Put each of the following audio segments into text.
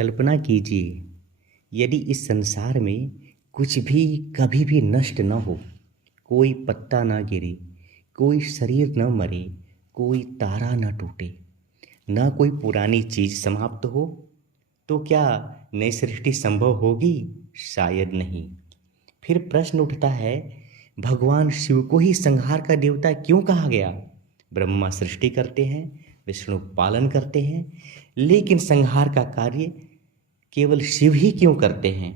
कल्पना कीजिए, यदि इस संसार में कुछ भी कभी भी नष्ट न हो, कोई पत्ता न गिरे, कोई शरीर न मरे, कोई तारा न टूटे, न कोई पुरानी चीज समाप्त हो, तो क्या नई सृष्टि संभव होगी? शायद नहीं। फिर प्रश्न उठता है, भगवान शिव को ही संहार का देवता क्यों कहा गया? ब्रह्मा सृष्टि करते हैं, विष्णु पालन करते हैं, लेकिन संहार का कार्य केवल शिव ही क्यों करते हैं?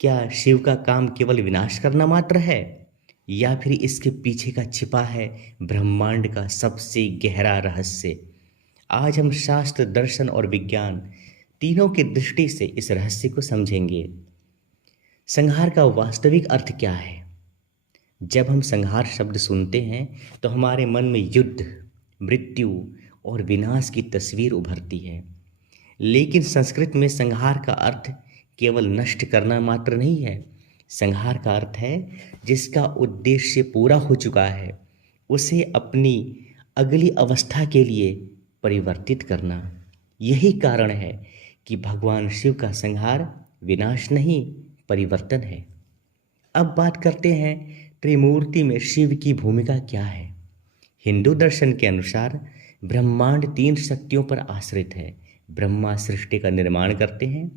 क्या शिव का काम केवल विनाश करना मात्र है, या फिर इसके पीछे का छिपा है ब्रह्मांड का सबसे गहरा रहस्य? आज हम शास्त्र, दर्शन और विज्ञान तीनों की दृष्टि से इस रहस्य को समझेंगे। संहार का वास्तविक अर्थ क्या है? जब हम संहार शब्द सुनते हैं तो हमारे मन में युद्ध, मृत्यु और विनाश की तस्वीर उभरती है। लेकिन संस्कृत में संहार का अर्थ केवल नष्ट करना मात्र नहीं है। संहार का अर्थ है जिसका उद्देश्य पूरा हो चुका है, उसे अपनी अगली अवस्था के लिए परिवर्तित करना। यही कारण है कि भगवान शिव का संहार विनाश नहीं, परिवर्तन है। अब बात करते हैं त्रिमूर्ति में शिव की भूमिका क्या है। हिंदू दर्शन के अनुसार ब्रह्मांड 3 शक्तियों पर आश्रित है। ब्रह्मा सृष्टि का निर्माण करते हैं,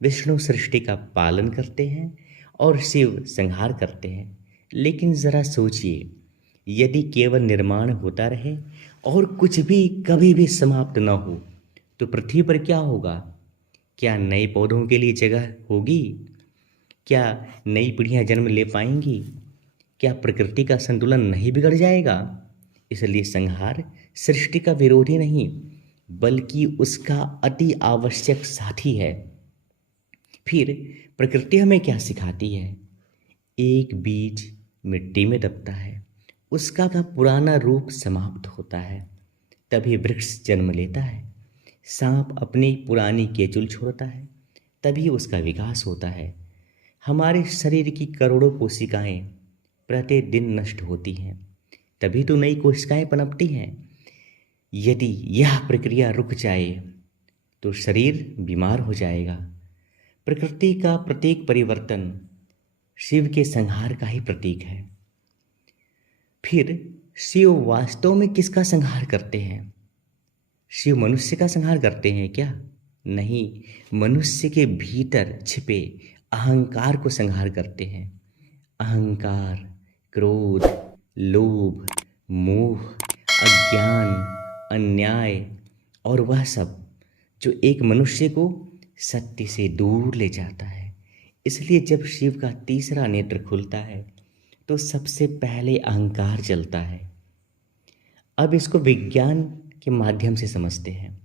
विष्णु सृष्टि का पालन करते हैं और शिव संहार करते हैं। लेकिन जरा सोचिए, यदि केवल निर्माण होता रहे और कुछ भी कभी भी समाप्त न हो, तो पृथ्वी पर क्या होगा? क्या नए पौधों के लिए जगह होगी? क्या नई पीढ़ियां जन्म ले पाएंगी? क्या प्रकृति का संतुलन नहीं बिगड़ जाएगा? इसलिए संहार सृष्टि का विरोधी नहीं, बल्कि उसका अति आवश्यक साथी है। फिर प्रकृति हमें क्या सिखाती है? एक बीज मिट्टी में दबता है, उसका का पुराना रूप समाप्त होता है, तभी वृक्ष जन्म लेता है। सांप अपनी पुरानी केचुल छोड़ता है, तभी उसका विकास होता है। हमारे शरीर की करोड़ों कोशिकाएं प्रतिदिन नष्ट होती हैं, तभी तो नई कोशिकाएं पनपती हैं। यदि यह प्रक्रिया रुक जाए तो शरीर बीमार हो जाएगा। प्रकृति का प्रत्येक परिवर्तन शिव के संहार का ही प्रतीक है। फिर शिव वास्तव में किसका संहार करते हैं? शिव मनुष्य का संहार करते हैं क्या? नहीं, मनुष्य के भीतर छिपे अहंकार को संहार करते हैं। अहंकार, क्रोध, लोभ, मोह, अज्ञान, अन्याय और वह सब जो एक मनुष्य को सत्य से दूर ले जाता है। इसलिए जब शिव का तीसरा नेत्र खुलता है तो सबसे पहले अहंकार जलता है। अब इसको विज्ञान के माध्यम से समझते हैं।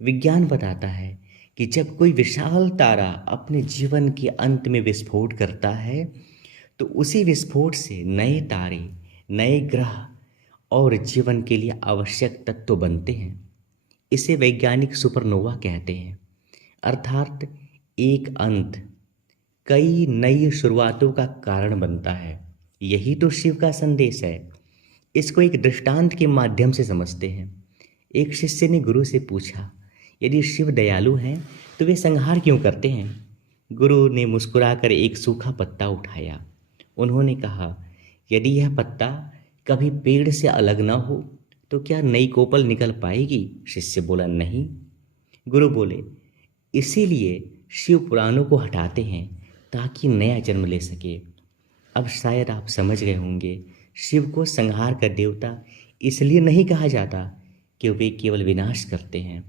विज्ञान बताता है कि जब कोई विशाल तारा अपने जीवन के अंत में विस्फोट करता है तो उसी विस्फोट से नए तारे, नए ग्रह और जीवन के लिए आवश्यक तत्व बनते हैं। इसे वैज्ञानिक सुपरनोवा कहते हैं, अर्थात एक अंत कई नई शुरुआतों का कारण बनता है। यही तो शिव का संदेश है। इसको एक दृष्टांत के माध्यम से समझते हैं। एक शिष्य ने गुरु से पूछा, यदि शिव दयालु हैं तो वे संहार क्यों करते हैं? गुरु ने मुस्कुराकर एक सूखा पत्ता उठाया। उन्होंने कहा, यदि यह पत्ता कभी पेड़ से अलग ना हो तो क्या नई कोपल निकल पाएगी? शिष्य बोला, नहीं। गुरु बोले, इसीलिए शिव पुराणों को हटाते हैं ताकि नया जन्म ले सके। अब शायद आप समझ गए होंगे, शिव को संहार का देवता इसलिए नहीं कहा जाता कि वे केवल विनाश करते हैं,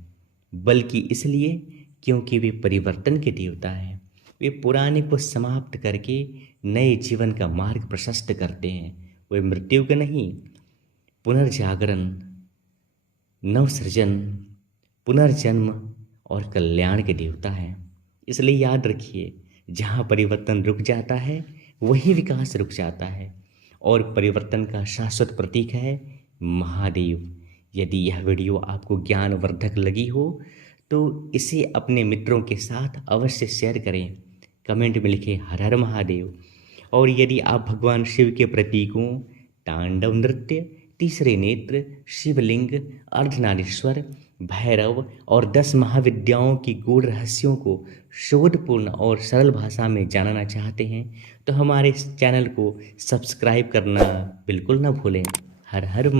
बल्कि इसलिए क्योंकि वे परिवर्तन के देवता हैं। वे पुराने को समाप्त करके नए जीवन का मार्ग प्रशस्त करते हैं। वे मृत्यु के नहीं, पुनर्जागरण, नवसृजन, पुनर्जन्म और कल्याण के देवता हैं। इसलिए याद रखिए, जहाँ परिवर्तन रुक जाता है वही विकास रुक जाता है, और परिवर्तन का शाश्वत प्रतीक है महादेव। यदि यह वीडियो आपको ज्ञानवर्धक लगी हो तो इसे अपने मित्रों के साथ अवश्य शेयर करें। कमेंट में लिखें हर हर महादेव। और यदि आप भगवान शिव के प्रतीकों, तांडव नृत्य, तीसरे नेत्र, शिवलिंग, अर्धनारीश्वर, भैरव और 10 महाविद्याओं की गूढ़ रहस्यों को शोधपूर्ण और सरल भाषा में जानना चाहते हैं तो हमारे इस चैनल को सब्सक्राइब करना बिल्कुल ना भूलें। हर हर